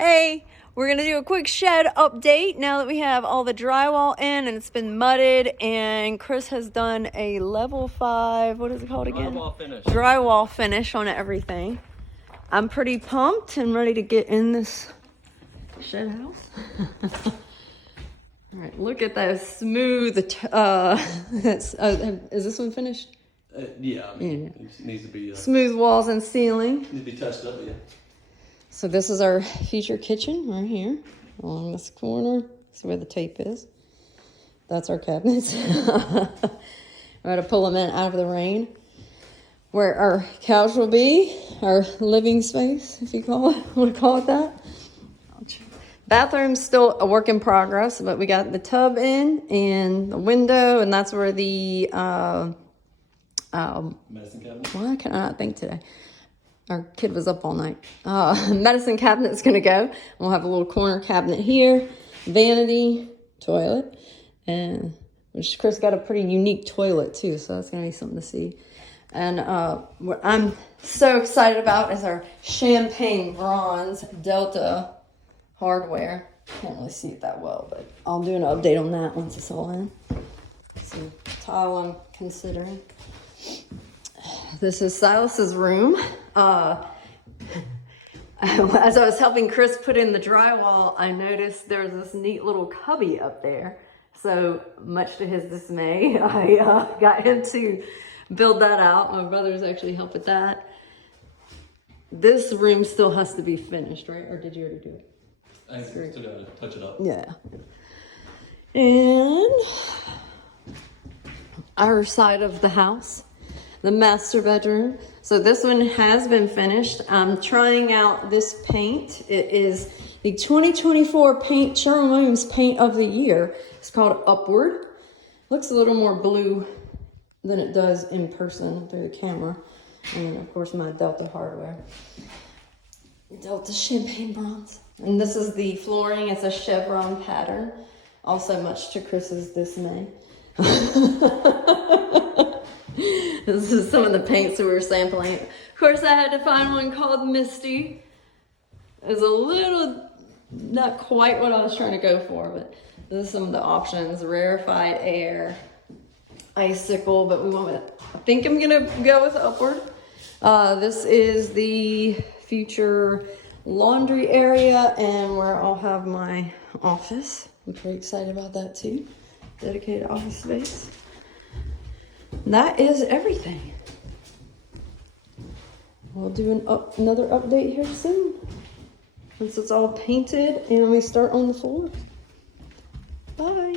Hey, we're gonna do a quick shed update now that we have all the drywall in and it's been mudded, and Chris has done a level 5, what is it called again? Drywall finish. Drywall finish on everything. I'm pretty pumped and ready to get in this shed house. All right, look at that smooth, is this one finished? Yeah, I mean, it needs to be Smooth walls and ceiling. needs to be touched up, yeah. So this is our future kitchen right here along this corner. That's where the tape is. That's our cabinets. We're going to pull them in out of the rain. Where our couch will be, our living space, if you want to call it that. Bathroom's still a work in progress, but we got the tub in and the window, and that's where the Medicine cabinet. why can I not think today? Our kid was up all night. Medicine cabinet's gonna go. We'll have a little corner cabinet here, vanity, toilet, and which Chris got a pretty unique toilet too, so that's gonna be something to see. And what I'm so excited about is our champagne bronze Delta hardware. Can't really see it that well, but I'll do an update on that once it's all in. Some tile I'm considering. This is Silas's room. As I was helping Chris put in the drywall, I noticed there's this neat little cubby up there. So much to his dismay, I got him to build that out. My brother's actually helped with that. This room still has to be finished, right? Or did you already do it? I still gotta touch it up. Yeah. And our side of the house, the master bedroom. So this one has been finished. I'm trying out this paint. It is the 2024 paint, Sherwin-Williams paint of the year. It's called Upward. Looks a little more blue than it does in person through the camera. And of course my Delta hardware. Delta champagne bronze. And this is the flooring. It's a chevron pattern. Also much to Chris's dismay. This is some of the paints that we were sampling. Of course, I had to find one called Misty. It was a little, not quite what I was trying to go for, but this is some of the options. Rarefied air, icicle, but we went with, I think I'm gonna go with Upward. This is the future laundry area and where I'll have my office. I'm pretty excited about that too. Dedicated office space. That is everything. We'll do another update here soon. Once it's all painted and we start on the floor. Bye.